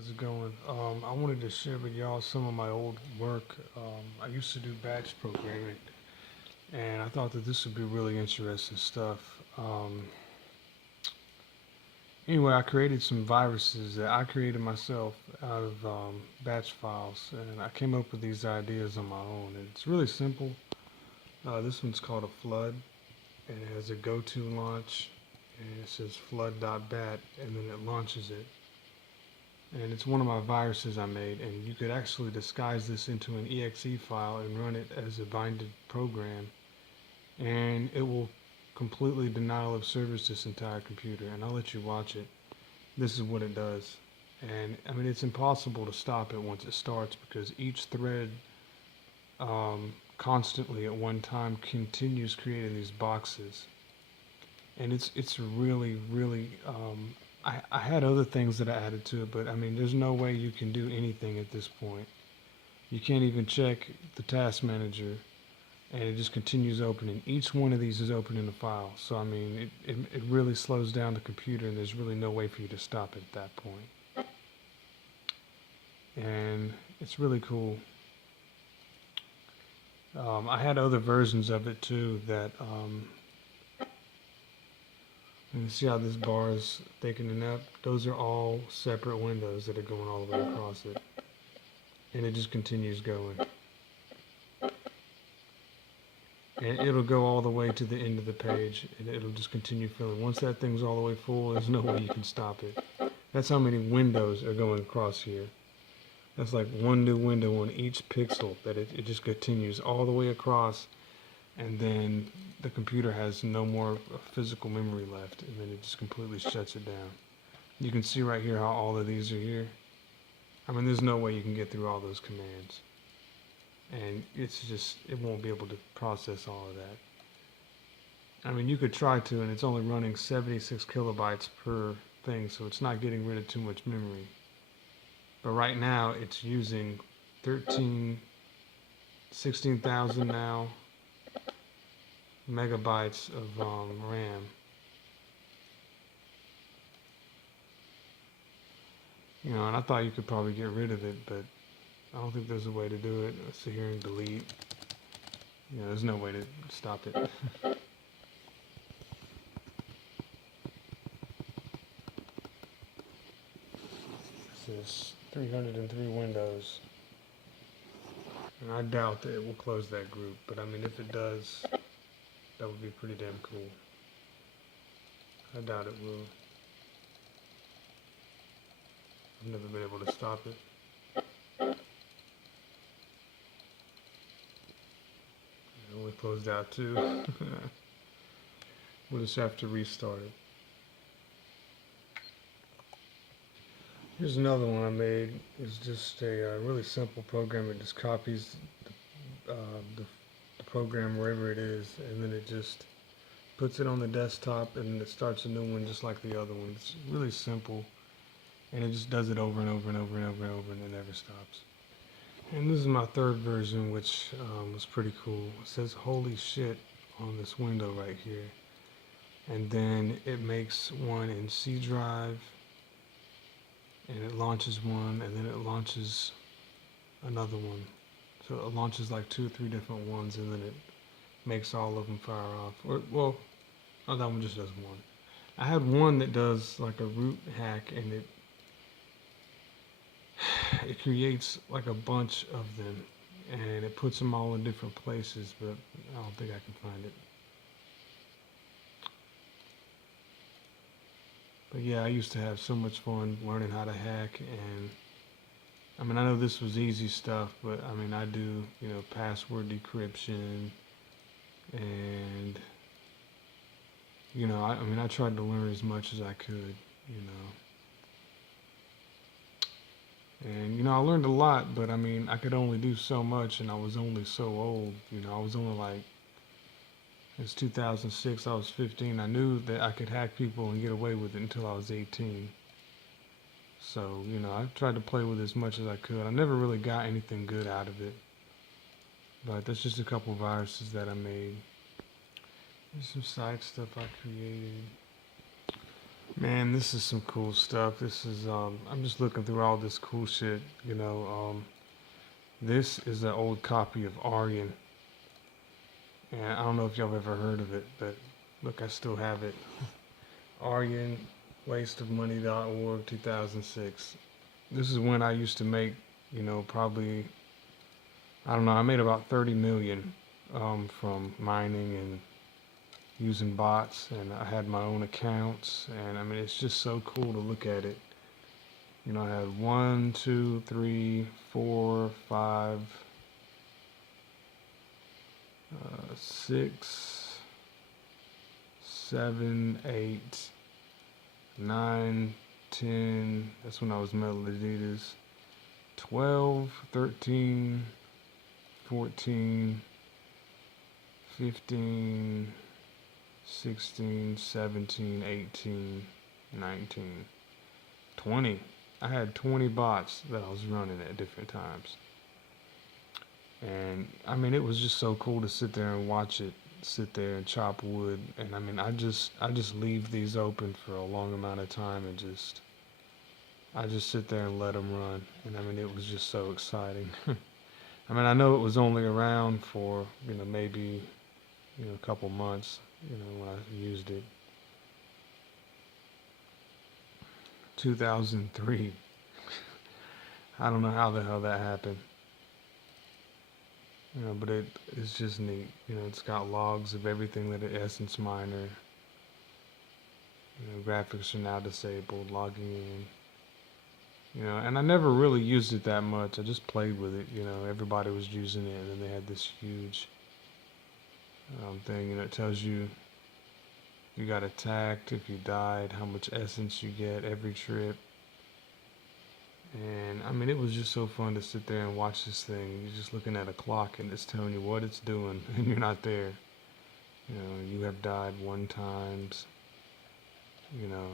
How's it going? I wanted to share with y'all some of my old work. I used to do batch programming, and I thought that this would be really interesting stuff. Anyway, I created some viruses that I created myself out of batch files, and I came up with these ideas on my own. And it's really simple. This one's called a flood, and it has a go-to launch, and it says flood.bat, and then it launches it. And it's one of my viruses I made, and you could actually disguise this into an exe file and run it as a binded program, and it will completely denial of service this entire computer. And I'll let you watch it. This is what it does. And I mean, it's impossible to stop it once it starts because each thread constantly at one time continues creating these boxes, and it's really I had other things that I added to it, but I mean, there's no way you can do anything at this point. You can't even check the task manager, and it just continues opening. Each one of these is opening a file. So, I mean, it really slows down the computer, and there's really no way for you to stop it at that point. And it's really cool. I had other versions of it too that, you can see how this bar is thickening up. Those are all separate windows that are going all the way across it. And it just continues going. And it'll go all the way to the end of the page, and it'll just continue filling. Once that thing's all the way full, there's no way you can stop it. That's how many windows are going across here. That's like one new window on each pixel that it just continues all the way across, and then the computer has no more physical memory left, and then it just completely shuts it down. You can see right here how all of these are here. I mean, there's no way you can get through all those commands. And it's just, it won't be able to process all of that. I mean, you could try to, and it's only running 76 kilobytes per thing, so it's not getting rid of too much memory. But right now, it's using 16,000 now megabytes of RAM. You know, and I thought you could probably get rid of it, but I don't think there's a way to do it. Let's sit here and delete. You know, there's no way to stop it. This is 303 windows. And I doubt that it will close that group, but I mean, if it does, that would be pretty damn cool. I doubt it will. I've never been able to stop it. It only closed out too. We'll just have to restart it. Here's another one I made. It's just a really simple program. It just copies uh, the, the program wherever it is, and then it just puts it on the desktop, and then it starts a new one just like the other one. It's really simple, and it just does it over and over and over and over and over, and it never stops. And this is my third version, which was pretty cool. It says "Holy shit" on this window right here, and then it makes one in C drive, and it launches one, and then it launches another one. So it launches like 2 or 3 different ones, and then it makes all of them fire off. Or, well, oh, that one just does one. I had one that does like a root hack, and it creates like a bunch of them, and it puts them all in different places, but I don't think I can find it. But yeah, I used to have so much fun learning how to hack, and I mean, I know this was easy stuff, but I mean, I do, you know, password decryption, and you know, I mean, I tried to learn as much as I could, you know. And you know, I learned a lot, but I mean, I could only do so much, and I was only so old. You know, I was only like, it's 2006, I was 15. I knew that I could hack people and get away with it until I was 18. So, you know, I tried to play with it as much as I could. I never really got anything good out of it. But that's just a couple viruses that I made. There's some side stuff I created. Man, this is some cool stuff. This is I'm just looking through all this cool shit, this is an old copy of Aryan. And I don't know if y'all ever heard of it, but look, I still have it. Aryan, wasteofmoney.org, 2006. This is when I used to make, probably, I don't know, I made about 30 million from mining and using bots, and I had my own accounts, and I mean, it's just so cool to look at it. I had one, two, three, four, five, six, seven, eight, 9, 10. That's when I was Metal Adidas. 12, 13, 14, 15, 16, 17, 18, 19, 20. I had 20 bots that I was running at different times. And I mean, it was just so cool to sit there and watch it, sit there and chop wood. And I mean, I just leave these open for a long amount of time and I just sit there and let them run. And I mean, it was just so exciting. I mean, I know it was only around for, maybe, a couple months, when I used it. 2003. I don't know how the hell that happened. But it's just neat. It's got logs of everything that an Essence miner. Graphics are now disabled, logging in. And I never really used it that much. I just played with it. Everybody was using it, and then they had this huge thing. It tells you you got attacked, if you died, how much essence you get every trip. And I mean, it was just so fun to sit there and watch this thing. You're just looking at a clock and it's telling you what it's doing, and you're not there. You have died 1 times.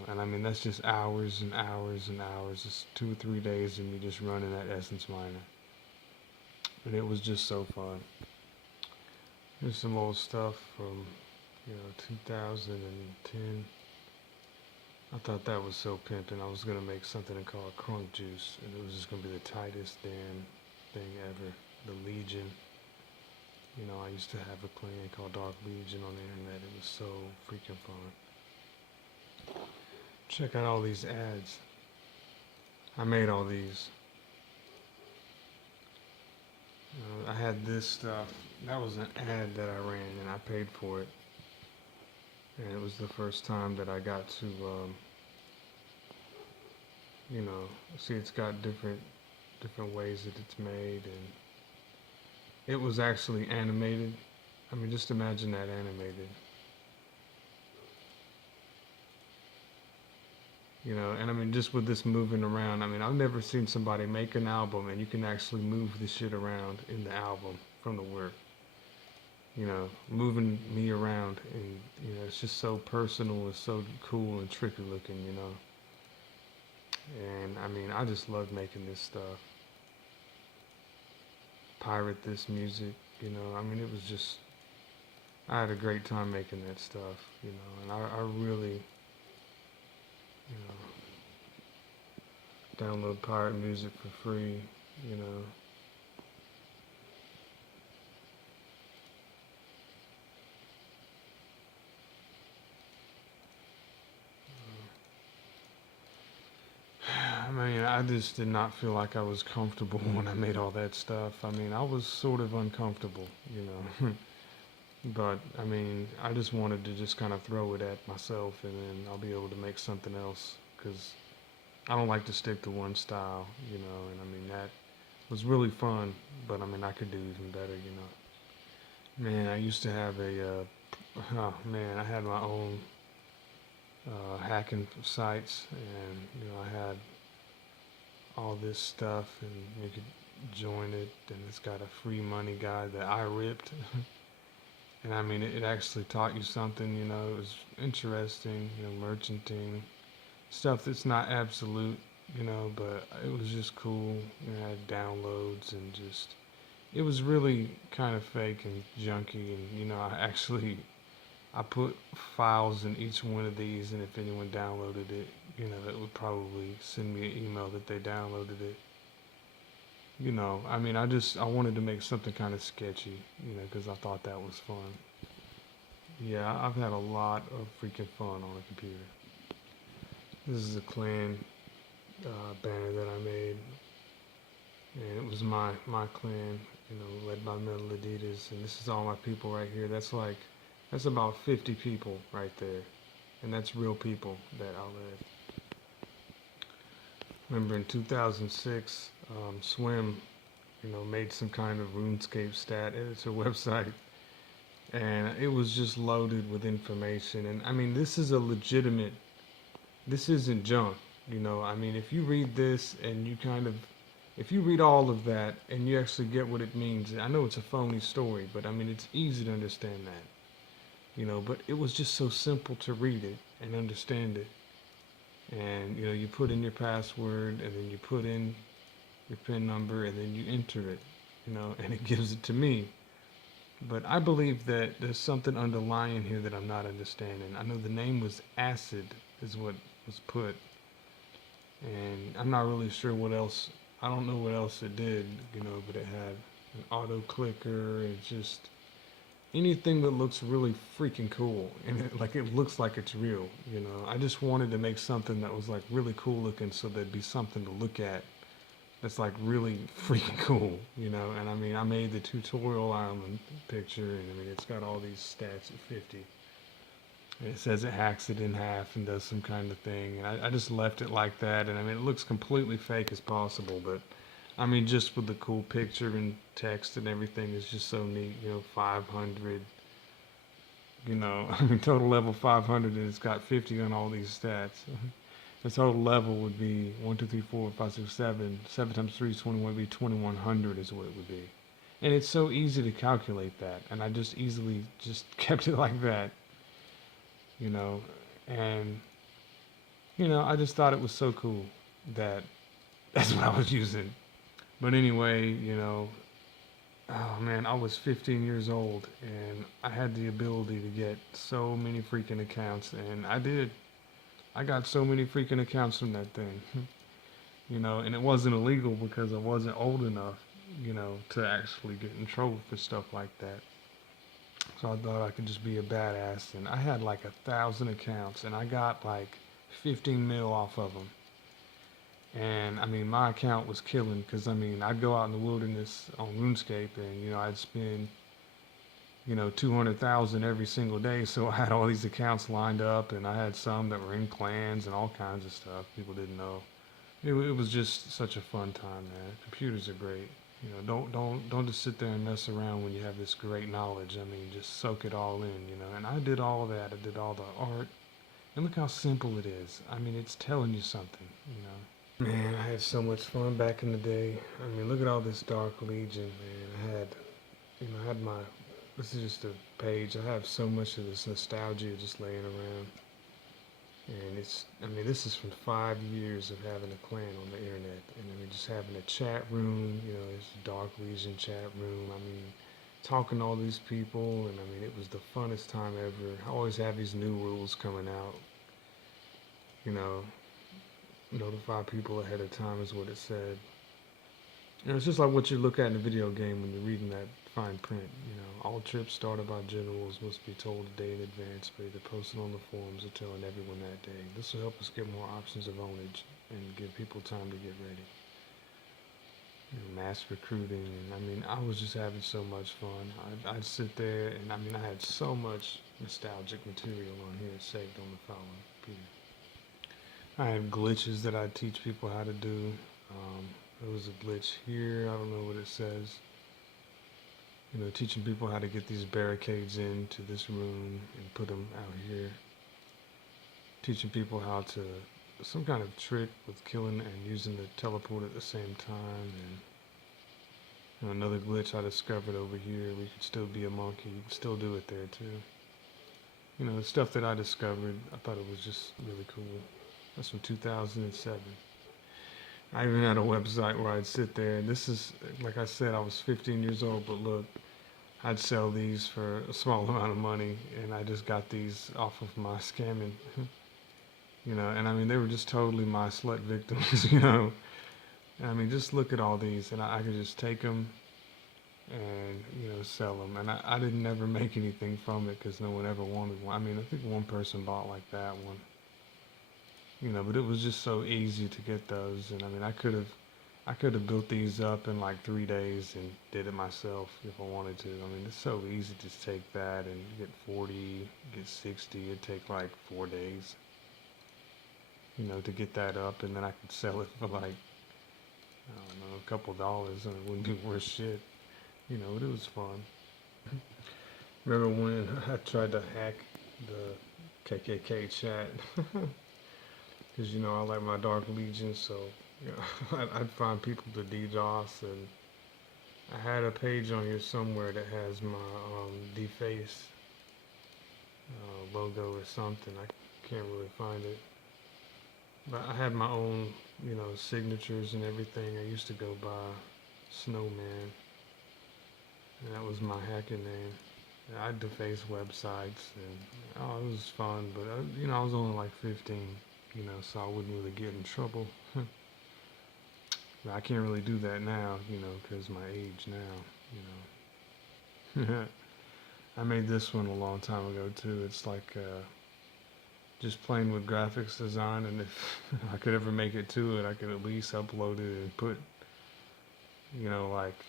And I mean, that's just hours and hours and hours. It's 2 or 3 days of me just running that Essence miner. And it was just so fun. Here's some old stuff from, 2010. I thought that was so pimping. I was gonna make something called Crunk Juice, and it was just gonna be the tightest damn thing ever. The Legion. I used to have a clan called Dark Legion on the internet. It was so freaking fun. Check out all these ads. I made all these. I had this stuff. That was an ad that I ran, and I paid for it. And it was the first time that I got to, see, it's got different ways that it's made, and it was actually animated. I mean, just imagine that animated. And I mean, just with this moving around, I mean, I've never seen somebody make an album and you can actually move the shit around in the album from the work. Moving me around, and it's just so personal, it's so cool and tricky looking. And I mean, I just love making this stuff. Pirate this music, I mean, it was just, I had a great time making that stuff, and I really, you know, download pirate music for free, you know. I mean, I just did not feel like I was comfortable when I made all that stuff. I mean, I was sort of uncomfortable, you know. But I mean, I just wanted to just kind of throw it at myself, and then I'll be able to make something else because I don't like to stick to one style, And I mean, that was really fun, but I mean, I could do even better. Man, I used to have oh man, I had my own hacking sites, and I had all this stuff, and you could join it, and it's got a free money guide that I ripped. And I mean, it actually taught you something, it was interesting, merchanting, stuff that's not absolute, but it was just cool. I had downloads and just, it was really kind of fake and junky, and, I actually, I put files in each one of these, and if anyone downloaded it, it would probably send me an email that they downloaded it. I wanted to make something kind of sketchy, because I thought that was fun. Yeah, I've had a lot of freaking fun on a computer. This is a clan banner that I made, and it was my clan, led by Metal Adidas, and this is all my people right here. That's about 50 people right there, and that's real people that I led. Remember in 2006, Swim, made some kind of RuneScape stat editor website, and it was just loaded with information. And I mean, this isn't junk. If you read this and if you read all of that and you actually get what it means, I know it's a phony story, but I mean, it's easy to understand that. But it was just so simple to read it and understand it. And, you put in your password and then you put in your PIN number and then you enter it, and it gives it to me. But I believe that there's something underlying here that I'm not understanding. I know the name was Acid, is what was put, and I'm not really sure what else. I don't know what else it did, but it had an auto clicker and just anything that looks really freaking cool, and it looks like it's real. I just wanted to make something that was like really cool looking, so there'd be something to look at that's like really freaking cool, And I mean, I made the tutorial island picture, and I mean, it's got all these stats at 50. And it says it hacks it in half and does some kind of thing, and I just left it like that. And I mean, it looks completely fake as possible, but I mean, just with the cool picture and text and everything is just so neat. 500. I mean, total level 500, and it's got 50 on all these stats. The total level would be 1, 2, 3, 4, 5, 6, 7. 7 times 3 is 21, would be 2100 is what it would be. And it's so easy to calculate that. And I just easily just kept it like that, And, I just thought it was so cool that that's what I was using. But anyway, oh man, I was 15 years old and I had the ability to get so many freaking accounts. And I did. I got so many freaking accounts from that thing, and it wasn't illegal because I wasn't old enough, to actually get in trouble for stuff like that. So I thought I could just be a badass, and I had like 1,000 accounts, and I got like 15 mil off of them. And I mean, my account was killing because I mean, I'd go out in the wilderness on RuneScape, and I'd spend 200,000 every single day. So I had all these accounts lined up, and I had some that were in clans and all kinds of stuff people didn't know. It was just such a fun time, man. Computers are great. Don't just sit there and mess around when you have this great knowledge. I mean, just soak it all in, And I did all of that. I did all the art, and look how simple it is. I mean, it's telling you something. Man, I had so much fun back in the day. I mean, look at all this Dark Legion, man. I had my this is just a page. I have so much of this nostalgia just laying around. And I mean, this is from 5 years of having a clan on the internet. And I mean, just having a chat room, this Dark Legion chat room. I mean, talking to all these people. And I mean, it was the funnest time ever. I always have these new rules coming out. Notify people ahead of time is what it said. It's just like what you look at in a video game when you're reading that fine print. All trips started by generals must be told a day in advance, but either posted on the forums or telling everyone that day. This will help us get more options of ownage and give people time to get ready. Mass recruiting, and I mean, I was just having so much fun. I'd sit there, and I mean, I had so much nostalgic material on here saved on the file on the computer. I had glitches that I'd teach people how to do. There was a glitch here, I don't know what it says. Teaching people how to get these barricades into this room and put them out here. Teaching people how to, some kind of trick with killing and using the teleport at the same time. And another glitch I discovered over here, we could still be a monkey, you could still do it there too. The stuff that I discovered, I thought it was just really cool. That's from 2007. I even had a website where I'd sit there, and this is, like I said, I was 15 years old, but look, I'd sell these for a small amount of money, and I just got these off of my scamming, and I mean, they were just totally my slut victims, I mean, just look at all these, and I could just take them and, sell them. And I didn't never make anything from it because no one ever wanted one. I mean, I think one person bought like that one, but it was just so easy to get those. And I mean, I could have built these up in like 3 days and did it myself if I wanted to. I mean, it's so easy to just take that and get 40, get 60. It'd take like 4 days, to get that up, and then I could sell it for like, I don't know, a couple dollars, and it wouldn't be worth shit. But it was fun. Remember when I tried to hack the KKK chat? Because, I like my Dark Legion, so, I'd find people to DDoS, and I had a page on here somewhere that has my Deface logo or something. I can't really find it. But I had my own, signatures and everything. I used to go by Snowman, and that was my hacking name. I'd deface websites, and it was fun. But I was only like 15, so I wouldn't really get in trouble. But I can't really do that now, because my age now. I made this one a long time ago too. It's like just playing with graphics design, and if I could ever make it to it, I could at least upload it and put, like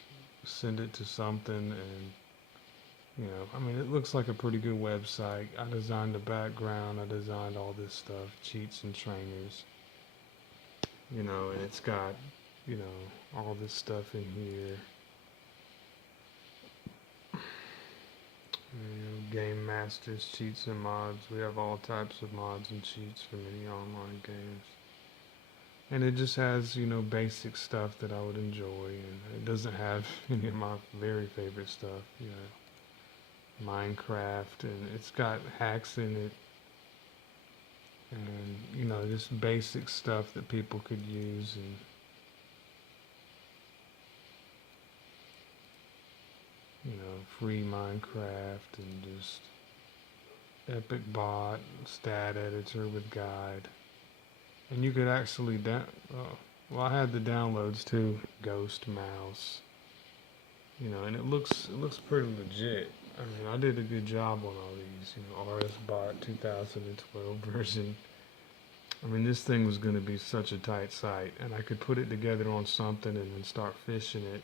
send it to something, and I mean, it looks like a pretty good website. I designed the background, I designed all this stuff, cheats and trainers, and it's got, all this stuff in here. Game masters, cheats and mods. We have all types of mods and cheats for many online games. And it just has, basic stuff that I would enjoy, and it doesn't have any of my very favorite stuff, Minecraft, and it's got hacks in it, and, just basic stuff that people could use, and free Minecraft, and just Epic Bot, stat editor with guide. And you could actually well, I had the downloads too, Ghost Mouse, and it looks pretty legit. I mean, I did a good job on all these, RSBot 2012 version. I mean, this thing was going to be such a tight site, and I could put it together on something and then start fishing it.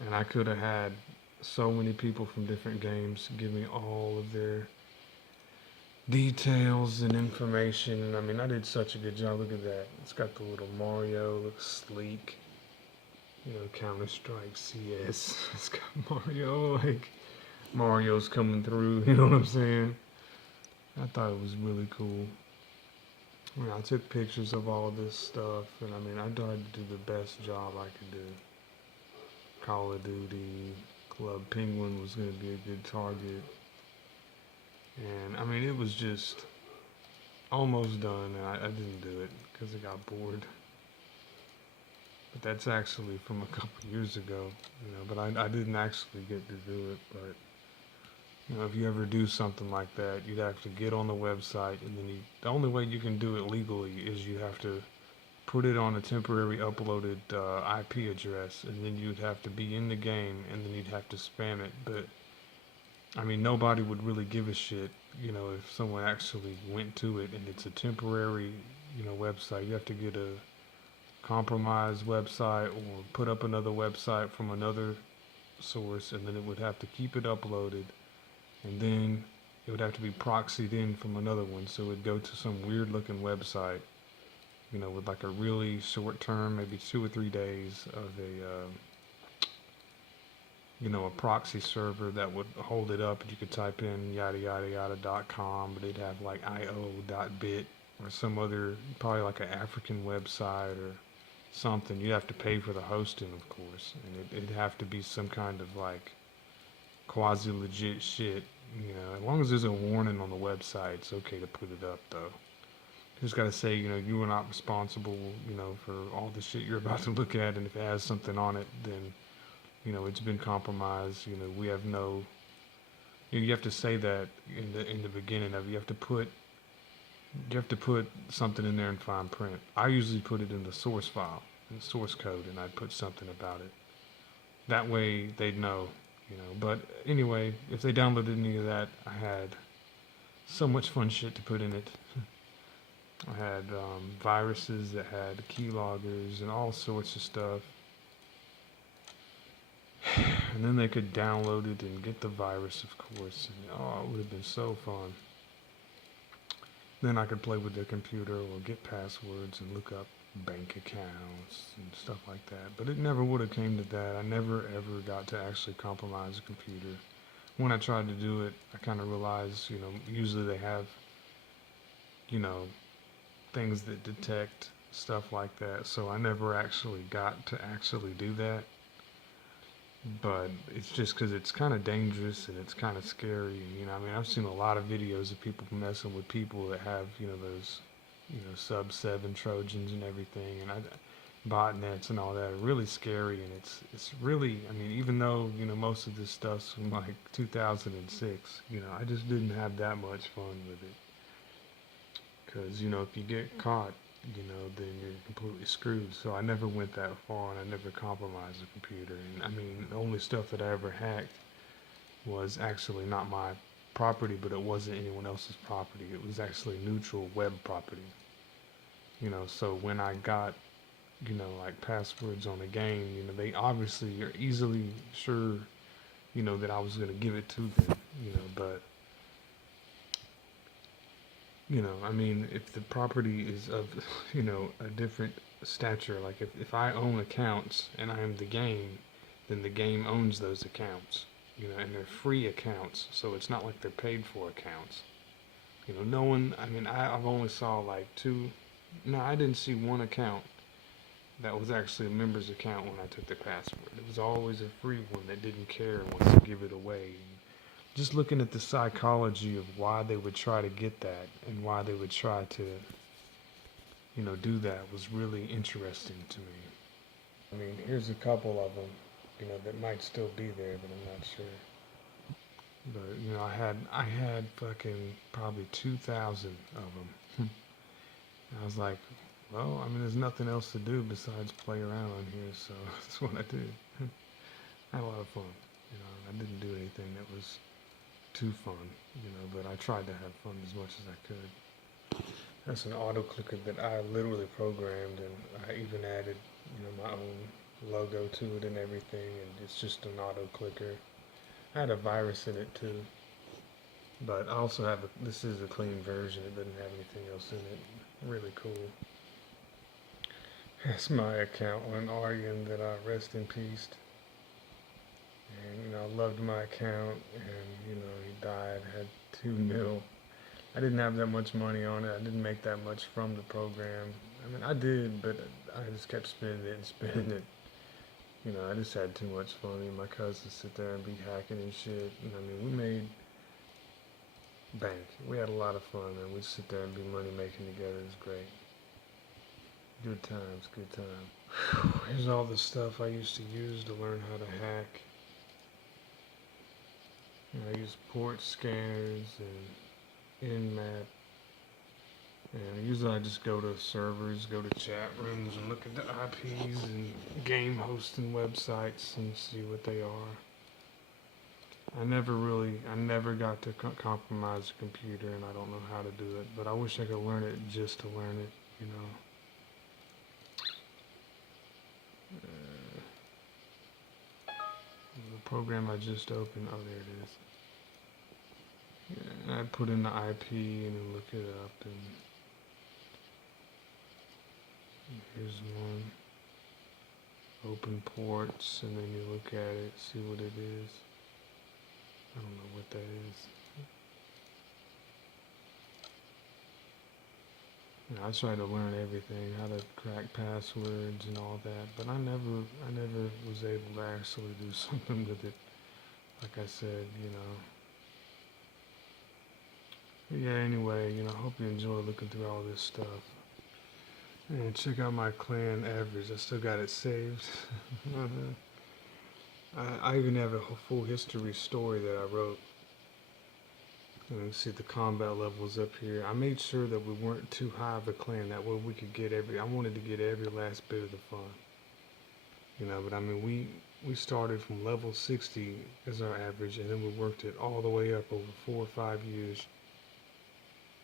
And I could have had so many people from different games give me all of their details and information. And I mean, I did such a good job. Look at that. It's got the little Mario, looks sleek. Counter-Strike CS. It's got Mario, like Mario's coming through, you know what I'm saying? I thought it was really cool. I mean, I took pictures of all this stuff, and I mean, I tried to do the best job I could do. Call of Duty, Club Penguin was going to be a good target. And I mean, it was just almost done, and I didn't do it because I got bored. But that's actually from a couple years ago, but I didn't actually get to do it. But, if you ever do something like that, you'd have to get on the website, and then the only way you can do it legally is you have to put it on a temporary uploaded IP address, and then you'd have to be in the game, and then you'd have to spam it. But I mean, nobody would really give a shit, if someone actually went to it and it's a temporary, website. You have to get a compromised website or put up another website from another source, and then it would have to keep it uploaded, and then it would have to be proxied in from another one. So it would go to some weird looking website, with like a really short term, maybe 2 or 3 days of a proxy server that would hold it up, and you could type in yada yada yada.com, but it'd have like io.bit or some other, probably like an African website or something. You'd have to pay for the hosting, of course, and it'd have to be some kind of like quasi legit shit. As long as there's a warning on the website, it's okay to put it up though. You just gotta say, you are not responsible, for all the shit you're about to look at, and if it has something on it, then it's been compromised. We have no. You have to say that in the beginning of it. You have to put something in there in fine print. I usually put it in the source file, in the source code, and I'd put something about it. That way they'd know. But anyway, if they downloaded any of that, I had so much fun shit to put in it. I had viruses that had keyloggers and all sorts of stuff. And then they could download it and get the virus, of course. And it would have been so fun. Then I could play with their computer or get passwords and look up bank accounts and stuff like that. But it never would have came to that. I never ever got to actually compromise a computer. When I tried to do it, I kind of realized, usually they have, you know, things that detect stuff like that. So I never actually got to actually do that. But it's just because it's kind of dangerous and it's kind of scary. I've seen a lot of videos of people messing with people that have, those, sub 7 Trojans and everything, and botnets and all that are really scary. And it's really, even though, most of this stuff's from like 2006, I just didn't have that much fun with it. Because, if you get caught, then you're completely screwed. So I never went that far, and I never compromised the computer. And the only stuff that I ever hacked was actually not my property, but it wasn't anyone else's property. It was actually neutral web property. So when I got, like passwords on a game, they obviously are easily sure, that I was going to give it to them, but if the property is of, a different stature, like if I own accounts and I am the game, then the game owns those accounts, and they're free accounts, so it's not like they're paid for accounts. No one, I've only saw like no, I didn't see one account that was actually a member's account when I took the password. It was always a free one that didn't care and wants to give it away. Just looking at the psychology of why they would try to get that and why they would try to, do that was really interesting to me. Here's a couple of them, that might still be there, but I'm not sure. But, I had fucking probably 2,000 of them. I was like, well, there's nothing else to do besides play around on here, so that's what I did. I had a lot of fun. I didn't do anything that was too fun, but I tried to have fun as much as I could. That's an auto clicker that I literally programmed, and I even added, my own logo to it and everything, and it's just an auto clicker. I had a virus in it too, but I also have this is a clean version. It doesn't have anything else in it. Really cool. That's my account on Aryan that I rest in peace. And, I loved my account, and, he died, had 2 mil. I didn't have that much money on it. I didn't make that much from the program. I did, but I just kept spending it and spending it. I just had too much fun. Me and my cousins sit there and be hacking and shit. We made bank. We had a lot of fun, and we'd sit there and be money making together. It was great. Good times, good time. Here's all the stuff I used to use to learn how to hack. I use port scanners and Nmap. And usually I just go to servers, go to chat rooms, and look at the IPs and game hosting websites and see what they are. I never got to compromise a computer, and I don't know how to do it, but I wish I could learn it just to learn it, The program I just opened, oh, there it is. Yeah, and I put in the IP and then look it up, and here's one. Open ports, and then you look at it, see what it is. I don't know what that is. I tried to learn everything, how to crack passwords and all that, but I never was able to actually do something with it. Like I said, But yeah, anyway, I hope you enjoy looking through all this stuff. And check out my clan average. I still got it saved. I even have a full history story that I wrote. And you see the combat levels up here. I made sure that we weren't too high of a clan. That way we could get I wanted to get every last bit of the fun. But I mean, we started from level 60 as our average, and then we worked it all the way up over 4 or 5 years.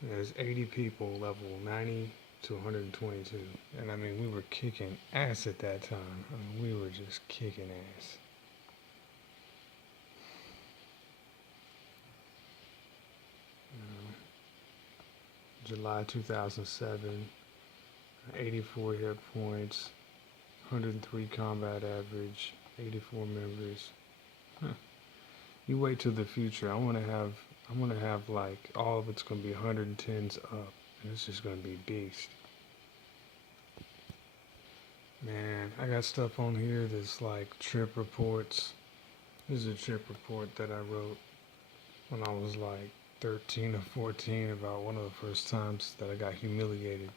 There's 80 people, level 90 to 122. And I mean, we were kicking ass at that time. I mean, we were just kicking ass. July 2007, 84 hit points, 103 combat average, 84 members. Huh. You wait till the future. I'm gonna have like all of it's gonna be 110s up, and it's just gonna be beast. Man, I got stuff on here that's like trip reports. This is a trip report that I wrote when I was like 13 or 14 about one of the first times that I got humiliated.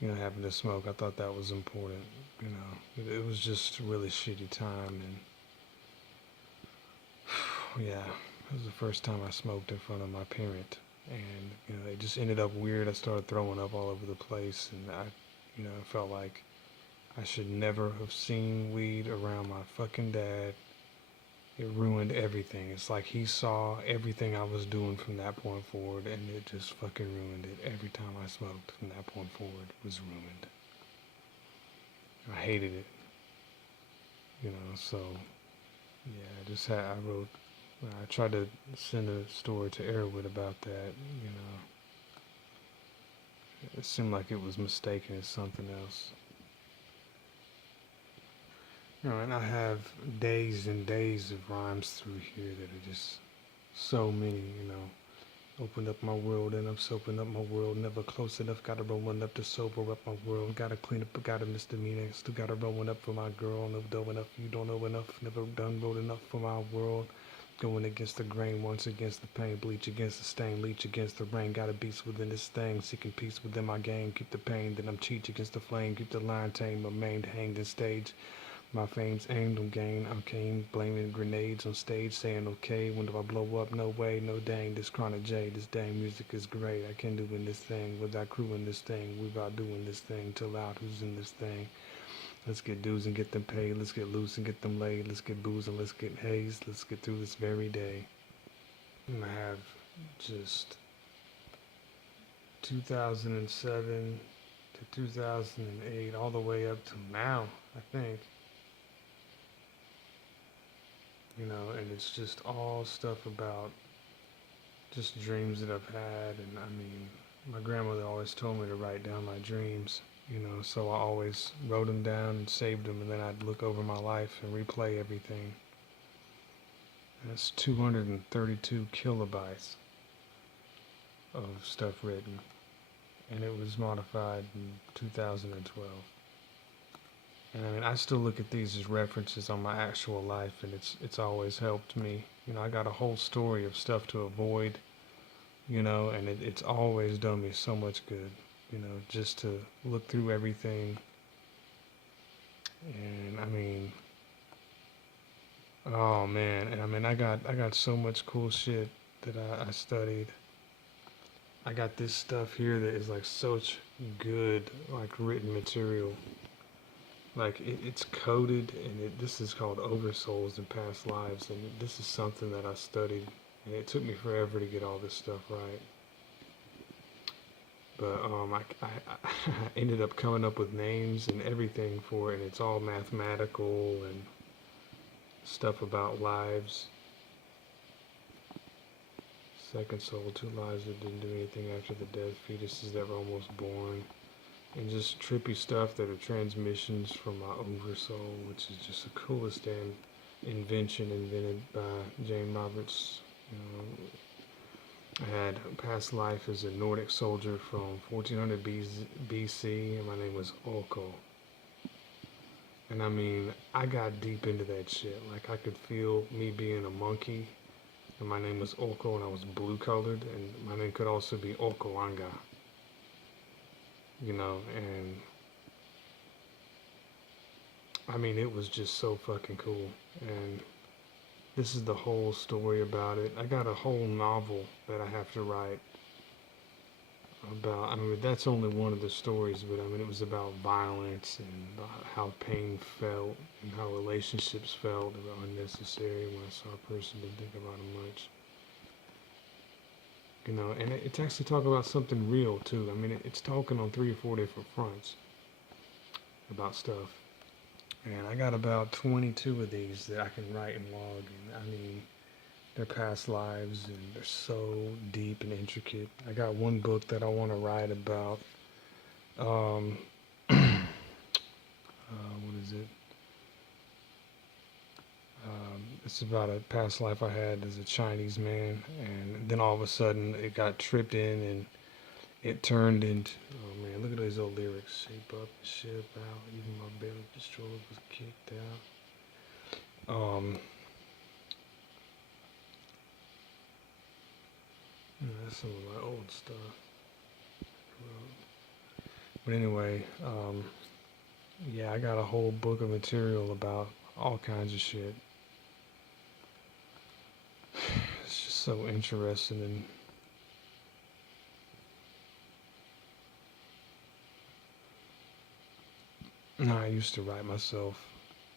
Having to smoke. I thought that was important. It was just a really shitty time, and yeah, it was the first time I smoked in front of my parent, and it just ended up weird. I started throwing up all over the place, and I felt like I should never have seen weed around my fucking dad. It ruined everything. It's like he saw everything I was doing from that point forward, and it just fucking ruined it. Every time I smoked from that point forward, it was ruined. I hated it. So yeah, I wrote, I tried to send a story to Erwood about that. It seemed like it was mistaken as something else. And I have days and days of rhymes through here that are just so many, Opened up my world and I'm soaping up my world. Never close enough, gotta rolling up to sober up my world. Gotta clean up, got a misdemeanor. Still gotta rolling up for my girl. Never done enough, you don't know enough. Never done rolled enough for my world. Going against the grain, once against the pain. Bleach against the stain, leech against the rain. Got a beast within this thing, seeking peace within my game. Keep the pain, then I'm cheat against the flame. Keep the line tame, remained hanged in stage. My fame's aimed on gain. I came blaming grenades on stage, saying okay. When do I blow up? No way, no dang. This chronic J, this dang music is great. I can do in this thing without crewing this thing. We about doing this thing. Chill out, who's in this thing? Let's get dues and get them paid. Let's get loose and get them laid. Let's get booze and let's get haze. Let's get through this very day. I'm gonna have just 2007 to 2008, all the way up to now, I think. And it's just all stuff about just dreams that I've had. And I mean, my grandmother always told me to write down my dreams, so I always wrote them down and saved them, and then I'd look over my life and replay everything. And that's 232 kilobytes of stuff written, and it was modified in 2012. And I mean, I still look at these as references on my actual life, and it's always helped me. I got a whole story of stuff to avoid, and it's always done me so much good, just to look through everything. And I mean, oh man, and I mean, I got so much cool shit that I studied. I got this stuff here that is like such good, like written material. Like it's coded, and this is called Oversouls and Past Lives, and this is something that I studied, and it took me forever to get all this stuff right. But I ended up coming up with names and everything for it, and it's all mathematical and stuff about lives. Second soul, two lives that didn't do anything after the death, fetuses that were almost born. And just trippy stuff that are transmissions from my oversoul, which is just the coolest damn invention invented by Jane Roberts. I had past life as a Nordic soldier from 1400 BC, and my name was Orko. And I mean, I got deep into that shit. Like, I could feel me being a monkey, and my name was Orko, and I was blue colored, and my name could also be Orkoanga. And I mean, it was just so fucking cool. And this is the whole story about it. I got a whole novel that I have to write about. I mean, that's only one of the stories, but I mean, it was about violence and how pain felt and how relationships felt were unnecessary when I saw a person didn't think about them much. You know, and it's actually talking about something real too. I mean, it's talking on 3 or 4 different fronts about stuff. And I got about 22 of these that I can write and log. And I mean, their past lives, and they're so deep and intricate. I got one book that I want to write about. What is it? It's about a past life I had as a Chinese man, and then all of a sudden it got tripped in, and it turned into. Oh man, look at these old lyrics. Shape up, ship out. Even my belly destroyed was kicked out. That's some of my old stuff. But anyway, yeah, I got a whole book of material about all kinds of shit. It's just so interesting. And I used to write myself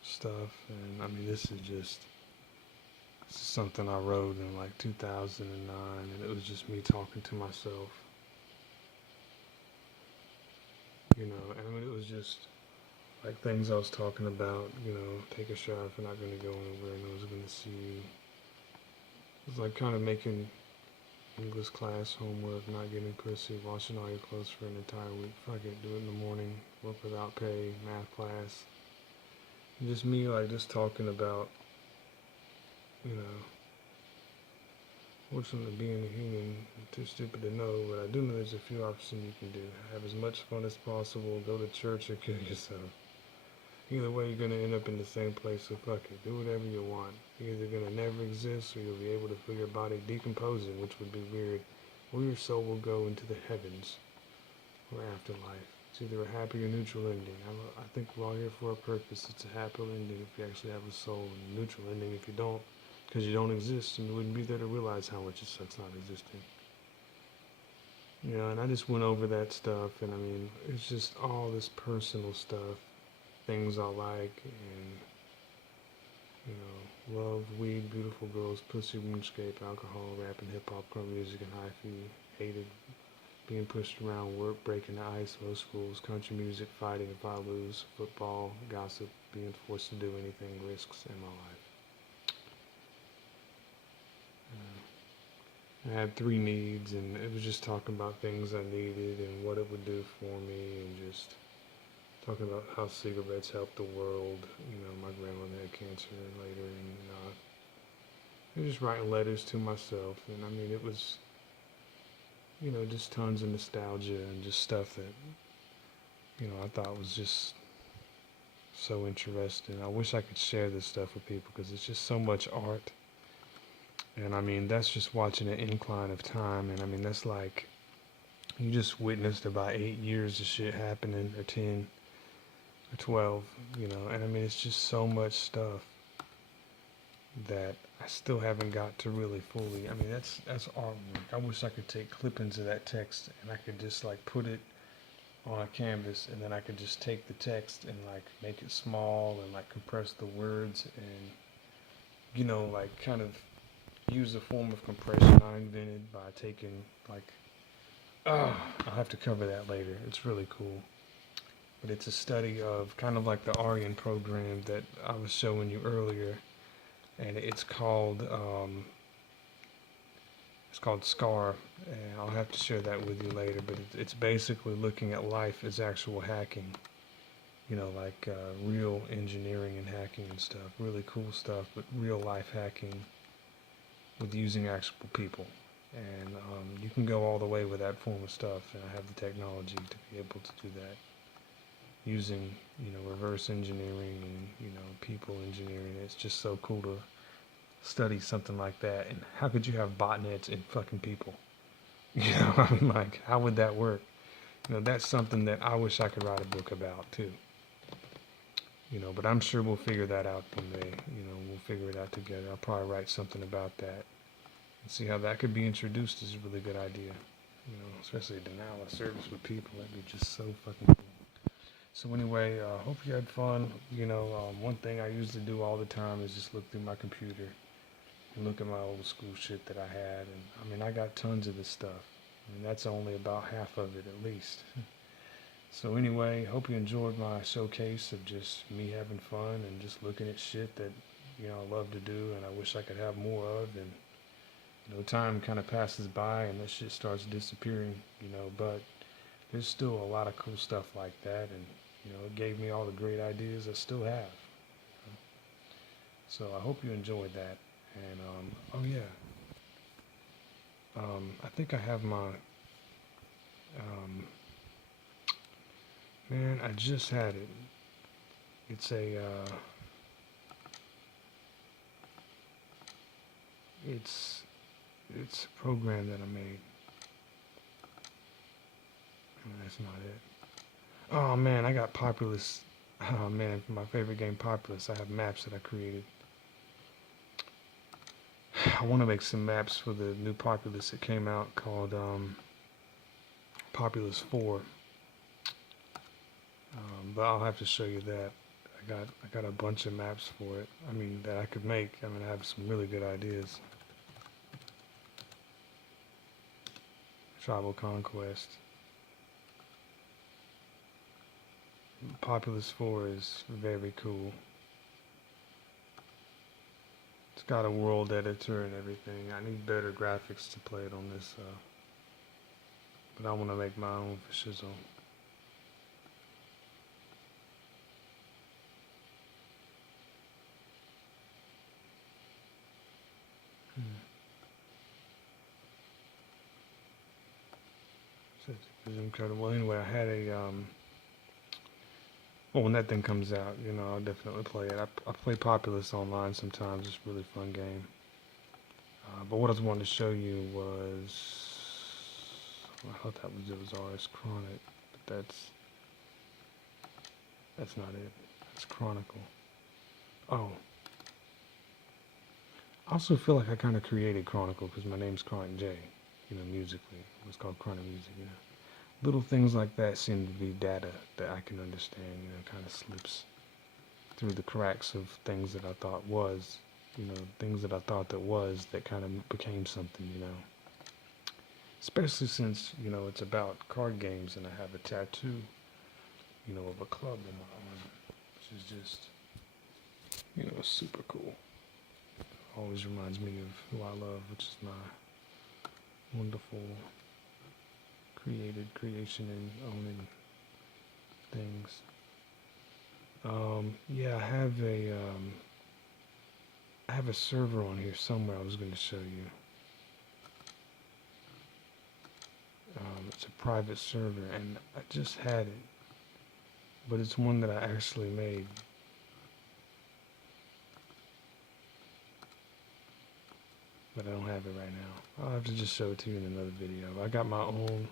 stuff, and I mean, this is something I wrote in like 2009, and it was just me talking to myself, you know, and I mean, it was just like things I was talking about, you know, take a shower if you're not going to go anywhere, no one's going to see you. It was like kind of making English class homework, not getting pussy, washing all your clothes for an entire week. Fuck it, do it in the morning, work without pay, math class. And just me, like, just talking about, you know, fortunately being a human, I'm too stupid to know, but I do know there's a few options you can do. Have as much fun as possible, go to church, or kill yourself. Either way, you're going to end up in the same place, so fuck it. Do whatever you want. You're either going to never exist, or you'll be able to feel your body decomposing, which would be weird, or your soul will go into the heavens, or afterlife. It's either a happy or neutral ending. I think we're all here for a purpose. It's a happy ending if you actually have a soul, and a neutral ending if you don't, because you don't exist, and you wouldn't be there to realize how much it sucks not existing. You know, and I just went over that stuff, and I mean, it's just all this personal stuff, things I like, and you know, love, weed, beautiful girls, pussy, RuneScape, alcohol, rap and hip hop, club music, and hi-fi. Hated being pushed around, work, breaking the ice, most schools, country music, fighting if I lose, football, gossip, being forced to do anything, risks in my life. I had 3 needs, and it was just talking about things I needed and what it would do for me, and just talking about how cigarettes help the world. You know, my grandmother had cancer later, and I was just writing letters to myself, and I mean, it was, you know, just tons of nostalgia and just stuff that, you know, I thought was just so interesting. I wish I could share this stuff with people because it's just so much art. And I mean, that's just watching an incline of time, and I mean, that's like you just witnessed about 8 years of shit happening, or 10 or 12, you know, and I mean, it's just so much stuff that I still haven't got to really fully. I mean, that's artwork. I wish I could take clippings of that text and I could just like put it on a canvas, and then I could just take the text and like make it small and like compress the words, and you know, like kind of use a form of compression I invented by taking like I'll have to cover that later. It's really cool. But it's a study of kind of like the Aryan program that I was showing you earlier, and it's called SCAR, and I'll have to share that with you later. But it's basically looking at life as actual hacking, you know, like real engineering and hacking and stuff, really cool stuff, but real life hacking with using actual people. And you can go all the way with that form of stuff, and I have the technology to be able to do that using, you know, reverse engineering and, you know, people engineering. It's just so cool to study something like that. And how could you have botnets in fucking people? You know, I mean, like, how would that work? You know, that's something that I wish I could write a book about too. But I'm sure we'll figure that out one day. We'll figure it out together. I'll probably write something about that and see how that could be introduced is a really good idea. Especially denial of service with people. That'd be just so fucking cool. So anyway, hope you had fun. One thing I usually do all the time is just look through my computer and look at my old school shit that I had. And I mean, I got tons of this stuff. I mean, that's only about half of it at least. So anyway, hope you enjoyed my showcase of just me having fun and just looking at shit that, I love to do and I wish I could have more of. And, time kind of passes by and that shit starts disappearing, but there's still a lot of cool stuff like that. And, it gave me all the great ideas I still have. So I hope you enjoyed that. And, oh yeah, I think I have my, man, I just had it. It's it's a program that I made. Oh, that's not it. Oh man, I got Populous. Oh man, for my favorite game, Populous, I have maps that I created. I want to make some maps for the new Populous that came out called Populous 4. But I'll have to show you that. I got a bunch of maps for it. I mean, that I could make. I mean, I have some really good ideas. Tribal Conquest. Populous 4 is very cool. It's got a world editor and everything. I need better graphics to play it on this, but I want to make my own for shizzle. It's incredible. Anyway, I had a well, when that thing comes out, I'll definitely play it. I play Populous online sometimes. It's a really fun game. But what I was wanting to show you was, I thought it was RS Chronic, but that's not it. It's Chronicle. Oh, I also feel like I kind of created Chronicle because my name's Chronic J. Musically, it's called Chronic Music. Little things like that seem to be data that I can understand. Kind of slips through the cracks of things that I thought was, things that I thought that kind of became something, Especially since, it's about card games and I have a tattoo, of a club in my arm, which is just, super cool. Always reminds me of who I love, which is my wonderful creation and owning things. Yeah, I have a server on here somewhere I was going to show you. It's a private server, and I just had it, but it's one that I actually made. But I don't have it right now. I'll have to just show it to you in another video. I got my own,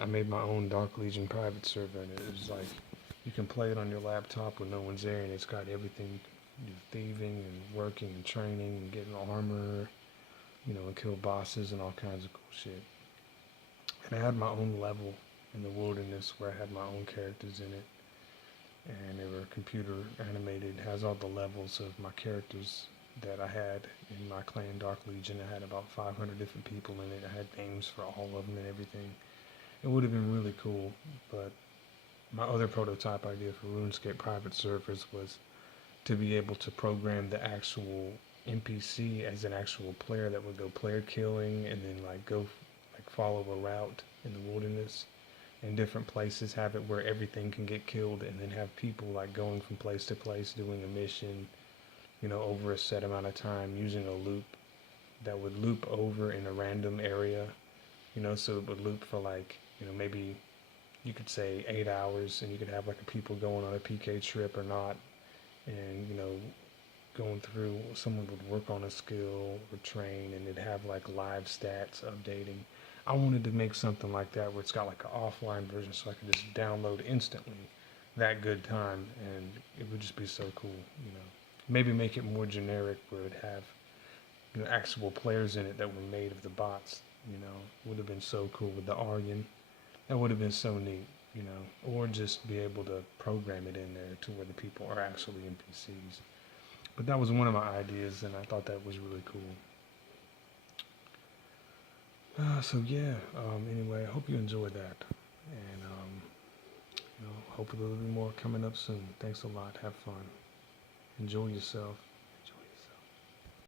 I made my own Dark Legion private server, and it was like, you can play it on your laptop when no one's there, and it's got everything. You can do thieving and working and training and getting armor, and kill bosses and all kinds of cool shit. And I had my own level in the wilderness where I had my own characters in it, and they were computer animated. It has all the levels of my characters that I had in my clan Dark Legion. I had about 500 different people in it. I had names for all of them and everything. It would have been really cool, but my other prototype idea for RuneScape private servers was to be able to program the actual NPC as an actual player that would go player killing and then go follow a route in the wilderness in different places, have it where everything can get killed, and then have people going from place to place doing a mission, over a set amount of time using a loop that would loop over in a random area, so it would loop for maybe you could say 8 hours, and you could have people going on a PK trip or not, and going through, someone would work on a skill or train, and it'd have live stats updating. I wanted to make something like that where it's got an offline version so I could just download instantly that good time, and it would just be so cool, Maybe make it more generic where it would have actual players in it that were made of the bots. Would have been so cool with the Aryan. That would have been so neat, or just be able to program it in there to where the people are actually NPCs. But that was one of my ideas, and I thought that was really cool. So yeah. Anyway, I hope you enjoyed that, and hopefully there'll be more coming up soon. Thanks a lot. Have fun. Enjoy yourself.